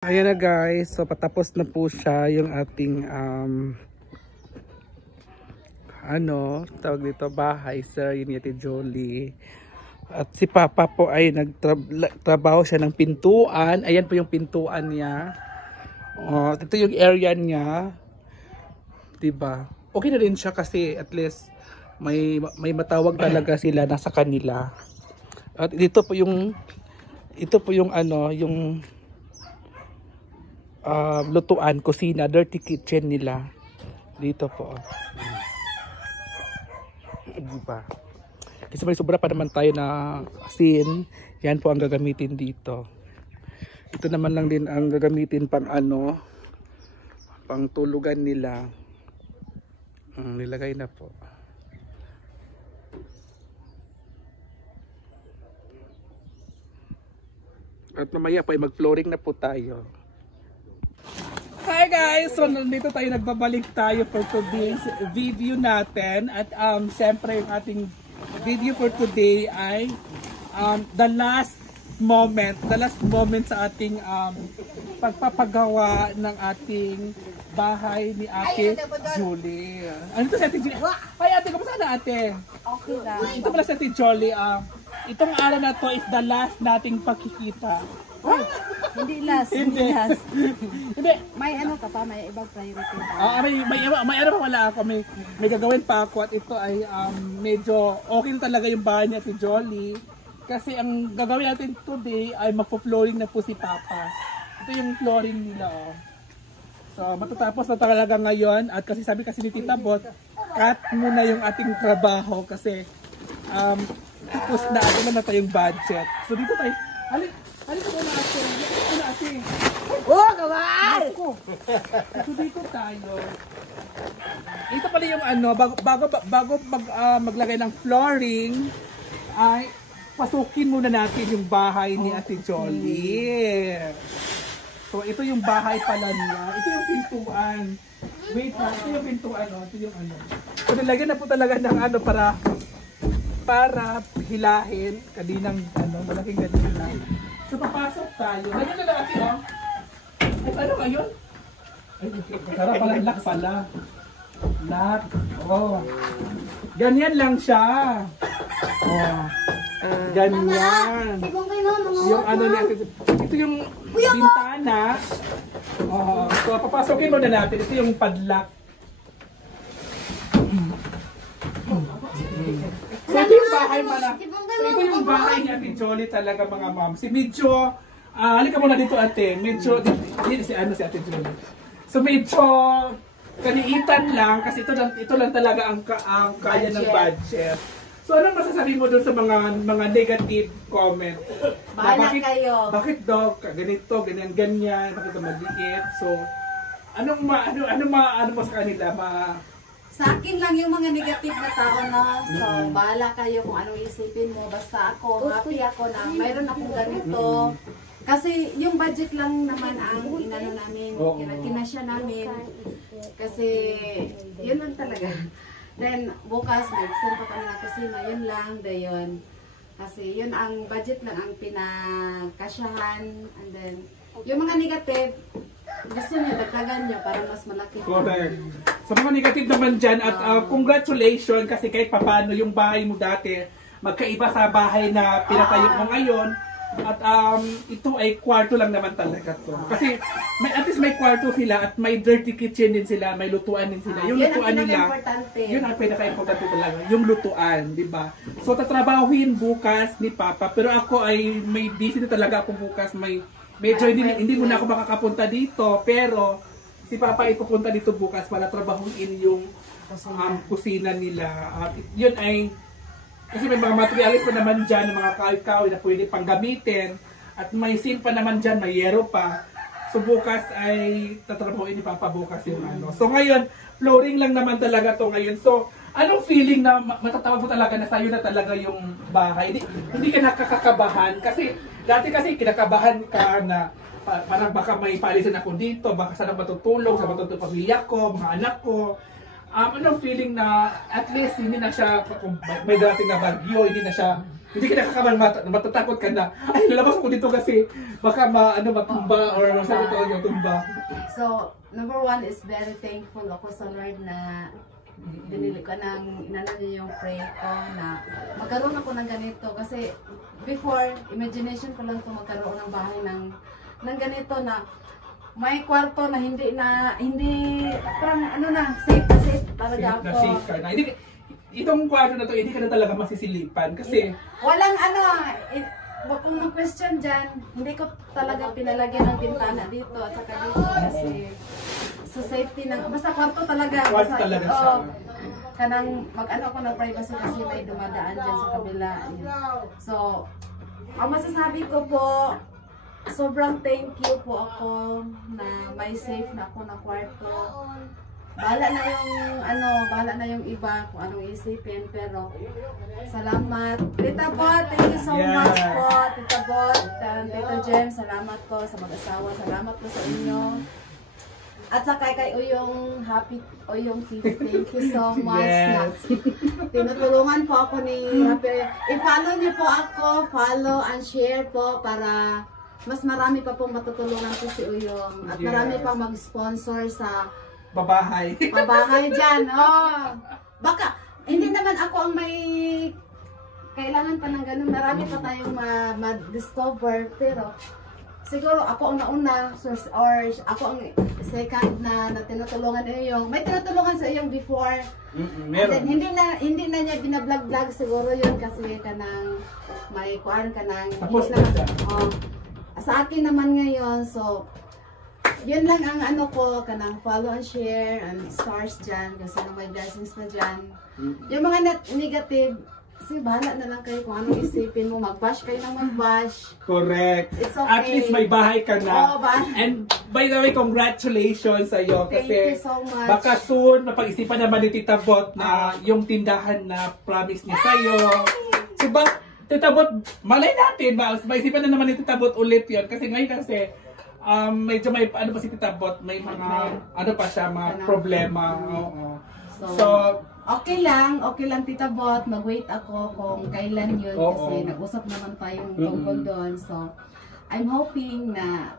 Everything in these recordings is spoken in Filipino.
Ayan na guys, so patapos na po siya yung ating tawag dito, bahay sa Ate Jolie. At si Papa po ay nagtrabaho siya ng pintuan. Ayan po yung pintuan niya. Ito yung area niya. Diba? Okay na rin siya kasi at least may matawag talaga sila nasa kanila. At ito po yung lutuan, kusina, dirty kitchen nila. Dito po. Diba? Kasi may sobra pa naman tayo na asin. Yan po ang gagamitin dito. Ito naman lang din ang gagamitin pang pang tulugan nila. Nilagay na po. At mamaya pa ay mag-flooring na po tayo. Hi guys! So nandito tayo, nagbabalik tayo for today's video natin. At syempre yung ating video for today ay the last moment sa ating pagpapagawa ng ating bahay ni Ate Jolie. Ano ito si Ate Jolie? Hi ate, kamusta na ate? Okay lang. Ito pala si Ate Jolie. Itong araw na to is the last nating pagkikita. Hindi last. Hindi. Hindi. May ano ka pa, may ibang priority pa. May ano pa wala ako, may gagawin pa ako at ito ay medyo okay na talaga yung bahay ni Ate Jolie. Kasi ang gagawin natin today ay magpo-flooring na po si Papa. Ito yung flooring nila So matatapos na talaga ngayon at kasi sabi kasi ni Tita Bot, cut muna yung ating trabaho kasi tapos na tayong budget. So dito tayo, halika ko na ate. Halika na ate. Oh, kawal! So dito tayo. Ito pala yung bago maglagay ng flooring, ay pasukin muna natin yung bahay ni Ate Jolie. So ito yung bahay pala niya. Ito yung pintuan. Wait lang, ito yung pintuan. Ito yung So nilagyan na po talaga ng para hilahin kaninang malaking ganito. So papasok tayo. Lagyan na natin Ay ano ngayon? Ay sarap pala, lock pala. Lock. Ganyan lang siya. Ganyan. Yung ito yung bintana. So papasokin muna natin. Ito yung padlock. So ito yung bahay pala. So ito yung bahay ni Ate Jolie talaga mga ma'am. Si medyo, halika muna dito ate. Medyo, si Ate Jolie. So medyo kaniitan lang kasi ito lang talaga ang kaya ng budget. So anong masasabi mo doon sa mga negative comment? Bahala kayo. Bakit daw ganito, ganyan, bakit maliit? So ano mo sa kanila? Sa akin lang yung mga negative na tao na, so bahala kayo kung anong isipin mo. Basta ako, happy ako na mayroon akong ganito. Kasi yung budget lang naman ang inano namin, kinasya namin. Kasi yun lang talaga. Then bukas mag-send pa kami na kusina, yun lang, dayon. Kasi yun ang budget lang ang pinakasyahan. And then yung mga negative, gusto niyo, dagdagan niyo para mas malaki. Correct. Sa mga negative naman dyan, at congratulations kasi kahit papano yung bahay mo dati, magkaiba sa bahay na pinatayo mo ngayon. At ito ay kwarto lang naman talaga to. Kasi at least may kwarto sila at may dirty kitchen din sila, may lutuan din sila. Yung lutuan nila, yun ang pinaka-importante talaga, yung lutuan, di ba? So tatrabahuin bukas ni Papa, pero ako ay may busy na talaga ako bukas, medyo hindi muna ako makakapunta dito, pero si Papa ay pupunta dito bukas para trabahuin yung kusina nila. At yun ay, kasi may mga materialis pa naman dyan, mga kahoy-kahoy na pwede pang gamitin. At may sim pa naman dyan, may yero pa. So bukas ay tatrabahuin ni Papa bukas yung So ngayon, flooring lang naman talaga to ngayon. So anong feeling na matatawag mo talaga na sa'yo na talaga yung bahay? Hindi ka nakakakabahan kasi dati kasi kinakabahan ka na parang baka may palisan ako dito, baka saan matutulog, sa matutulog pamilya ko, mga anak ko. Anong feeling na at least hindi na siya, kung may dating na bagyo, hindi na siya Hindi ka nakakaman, matatakot ka na. Ay, lalabas ako dito kasi baka matumba or sabi ko yung tumba. So, number one is very thankful ako sa Lord na binili ko inano niya yung prayer ko na magkaroon ako ng ganito. Kasi before, imagination ko lang ito magkaroon ng bahay ng ganito na may kwarto na hindi parang safe talaga ako. Safe ka na. Itong kwarto na to, hindi ka na talaga masisilipan kasi walang kung mag-question dyan, hindi ko talaga pinalagyan ng bintana dito at saka dito kasi sa safety ng, basta kwarto talaga. Kwarto talaga siya. Kanang mag-ano ako ng privacy kasi may dumadaan dyan sa kabila. So, ang masasabi ko po, sobrang thank you po ako na may safe na ako na kwarto. Bahala na yung iba kung anong isipin, pero salamat. Tita Bot, thank you so much po. Tita Bot, Tita Jem, salamat po sa mag-asawa. Salamat po sa inyo. At saka kay Uyong TV, thank you so much. Yes. Tinutulungan po ako ni Happy. I-follow niyo po ako, follow and share po para mas marami pa pong matutulungan po si Uyong. At marami pang mag-sponsor sa babahay dyan. Baka, hindi naman ako ang may kailangan pa ng ganun. Marami pa tayong ma-discover. Pero, siguro ako ang nauna or ako ang second na tinutulungan niyo. May tinutulungan sa iyong before. Meron. Hindi na niya binablog-vlog siguro yun kasi kanang may kuan kanang tapos sa akin naman ngayon. So, yun lang ang ko, kanang follow and share and stars dyan kasi may blessings na dyan. Yung mga negative, kasi bahala na lang kayo kung anong isipin mo. Mag-bash kayo ng mag-bash. Correct. It's okay. At least may bahay ka na. And by the way, congratulations sa iyo kasi thank you so much. Baka soon mapag-isipan naman ni Tita Bot na yung tindahan na promise niya sa iyo. Diba, Tita Bot, malay natin, maisipan na naman ni Tita Bot ulit yun kasi ngayon kasi medyo may pa si Tita Bot, may mga pa siya, mga problema. So, okay lang Tita Bot, mag-wait ako kung kailan yun kasi nag-usap naman tayong tungkol doon. So, I'm hoping na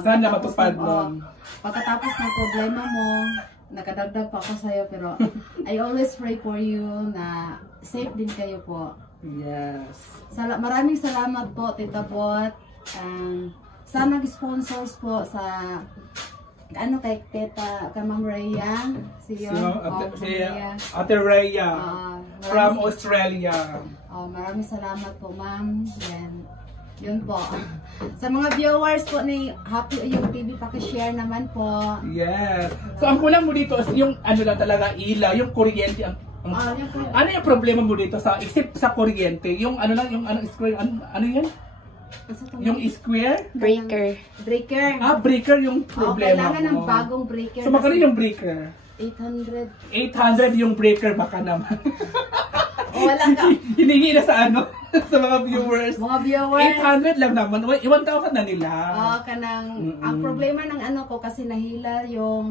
sana matupad nun. Pagkatapos ng problema mo, nakadagdag pa ako sa'yo, pero I always pray for you na safe din kayo po. Yes. Maraming salamat po, Tita Bot. Sana nag-sponsors po sa kay Teta, kay Ma'am Rhea. Si Ate Rhea from Australia. Maraming salamat po, Ma'am. Yun po. Sa mga viewers po ni Happy Uyong TV, paki-share naman po. Yes. So ang kulang mo dito is yung lang talaga ilaw, yung kuryente. Ano yung problema mo dito isip sa kuryente? Yung square, ano yan? Yung square? Breaker. Breaker yung problema kailangan ng bagong breaker. So magkano yung breaker? 800. 800 yung breaker baka naman. Wala ka. Hiningi na sa sa mga viewers. 800 lang naman. 1,000 na nila. Ang problema ng ko kasi nahila yung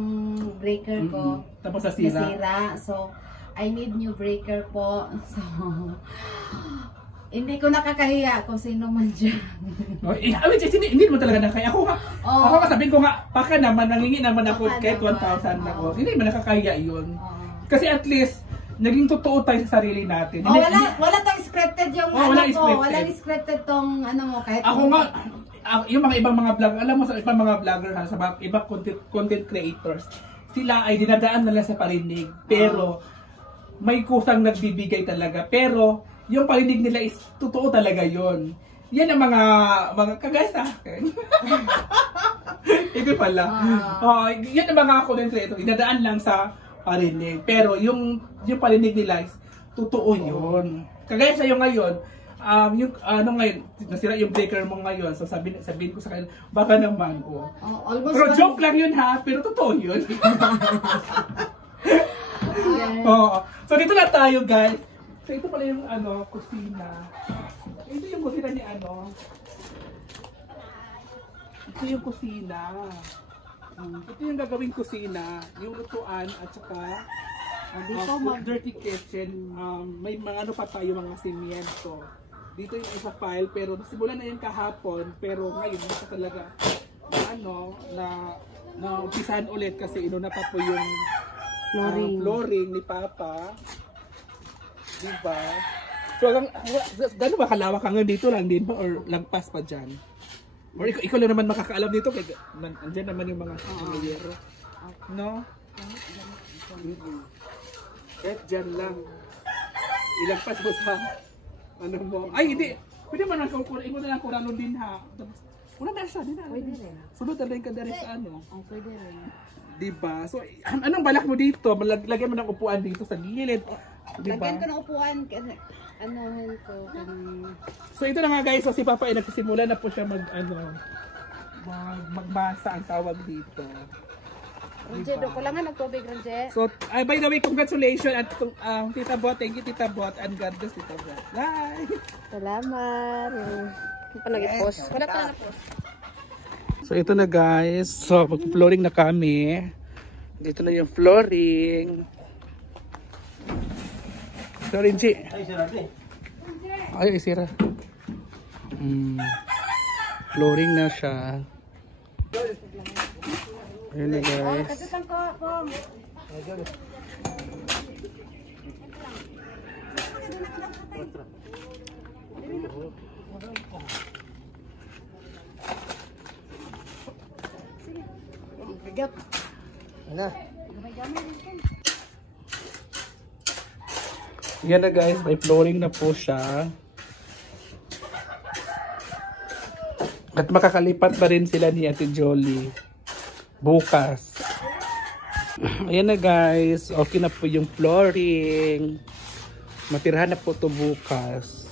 breaker ko. Tapos nasira. So, I need new breaker po. So, hindi ko nakakahiya kung sino man dyan. Hindi mo talaga nakakahiya. Ako sabihin ko nga, baka naman, nangingi naman ako kahit 1,000 ako. Hindi mo nakakahiya yun. Kasi at least, naging totoo tayo sa sarili natin. Wala tayong scripted yung walang scripted tong mo kahit ako nga, yung mga ibang mga vlog, alam mo sa ibang mga vlogger sa ibang content creators, sila ay dinadaan nila sa parinig, pero may kusang nagbibigay talaga, pero yung parinig nila is totoo talaga yon. Yan ang mga kagaya sa akin. Ito pala. Yan ang mga content creator, dinadaan lang sa parinig, pero yung parinig nila is totoo yun. Kagaya sa'yo ngayon, yung ngayon, nasira yung breaker mo ngayon, so sabihin ko sa kanya, baka naman pero joke lang yun pero totoo yun. So dito na tayo guys. So ito pala yung kusina. Ito yung kusina ni Ito yung kusina. Ito yung gagawing kusina, yung lutuan at saka dito dirty kitchen. May mga pa tayo, mga simiento. Dito yung isa file, pero nasimulan na yan kahapon, pero ngayon nasa talaga na umpisahan ulit kasi inuna pa po yung flooring ni Papa. Diba? So, gano'n ba kalawak hanggang dito lang din ba or lagpas pa dyan? Or ikaw lang naman makakaalam dito kaya andyan naman yung mga engineer. No? Kahit dyan lang. Ilagpas mo sa ano mo. Ay, hindi. Pwede man lang mo na lang kung ano din ha. Wala na siya. Pwede rin. Sunod na rin ka dali sa ano. Pwede rin. Diba? So, anong balak mo dito? Lagyan mo ng upuan dito sa gilid. Diba? Lagyan ko ng upuan. Anuhin ko. So, ito na nga guys. So, si Papa ay nagsisimula na po siya magbasa ang tawag dito. Ronje, do ko lang nga nagtubig, Ronje. So, by the way, congratulations at Tita Bot. Thank you, Tita Bot. And God bless, Tita Bot. Bye! Salamat. Hindi pa nag-post. Wala pa na-post. So, ito na guys. So, mag-flooring na kami. Dito na yung flooring. So, Rinji. Ay, sira din. Ay, sira. Flooring na siya. Ayan na guys. Katutan ko, Pong. Bigat. Ano? Yan na guys, may flooring na po siya. At makakalipat pa rin sila ni Ate Jolie bukas. Ayan na guys, okay na po yung flooring. Matirahan na po to bukas.